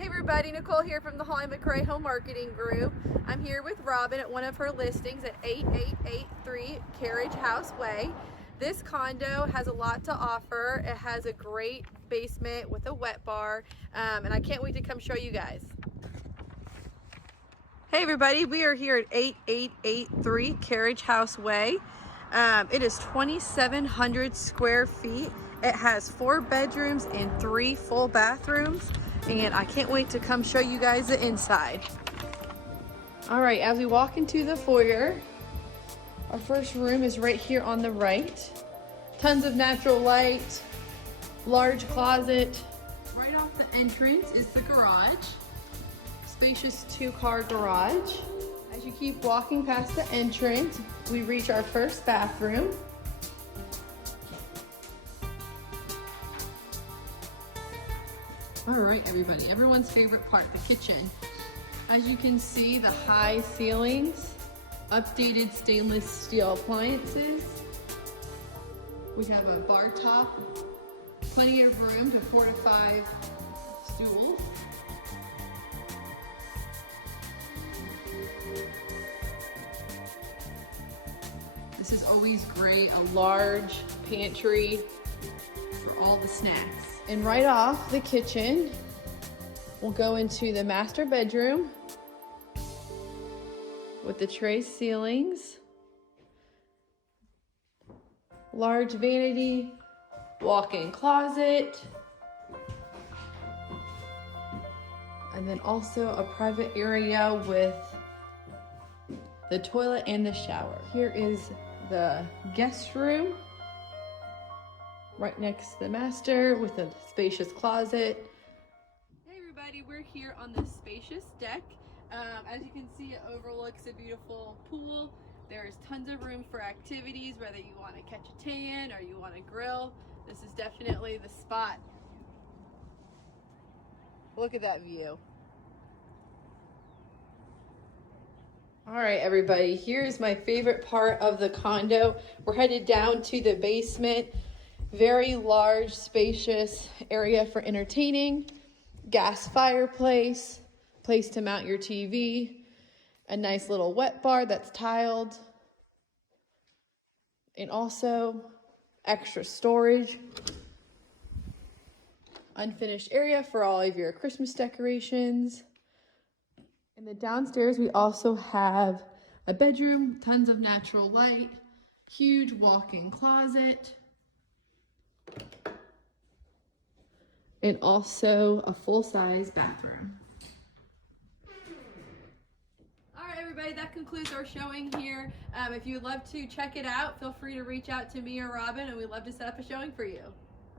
Hey everybody, Nicole here from the Holli McCray Home Marketing Group. I'm here with Robyn at one of her listings at 8883 Carriage House Way. This condo has a lot to offer. It has a great basement with a wet bar, and I can't wait to come show you guys. Hey everybody, we are here at 8883 Carriage House Way. It is 2,700 square feet. It has 4 bedrooms and 3 full bathrooms, and I can't wait to come show you guys the inside. All right, as we walk into the foyer, our first room is right here on the right. Tons of natural light, large closet. Right off the entrance is the garage. Spacious 2-car garage. As you keep walking past the entrance, we reach our first bathroom. All right, everybody, everyone's favorite part, the kitchen. As you can see, the high ceilings, updated stainless steel appliances. We have a bar top, plenty of room to 4 to 5 stools. This is always great, a large pantry for all the snacks. And right off the kitchen, we'll go into the master bedroom with the tray ceilings, large vanity, walk-in closet, and then also a private area with the toilet and the shower. Here is the guest room, right next to the master with a spacious closet. Hey everybody, we're here on the spacious deck. As you can see, it overlooks a beautiful pool. There's tons of room for activities, whether you want to catch a tan or you want to grill. This is definitely the spot. Look at that view. All right, everybody, here's my favorite part of the condo. We're headed down to the basement. Very large, spacious area for entertaining, gas fireplace, place to mount your TV, a nice little wet bar that's tiled, and also extra storage, unfinished area for all of your Christmas decorations. In the downstairs, we also have a bedroom, tons of natural light, huge walk-in closet, and also a full-size bathroom. All right, everybody, that concludes our showing here. If you'd love to check it out, feel free to reach out to me or Robyn, and we'd love to set up a showing for you.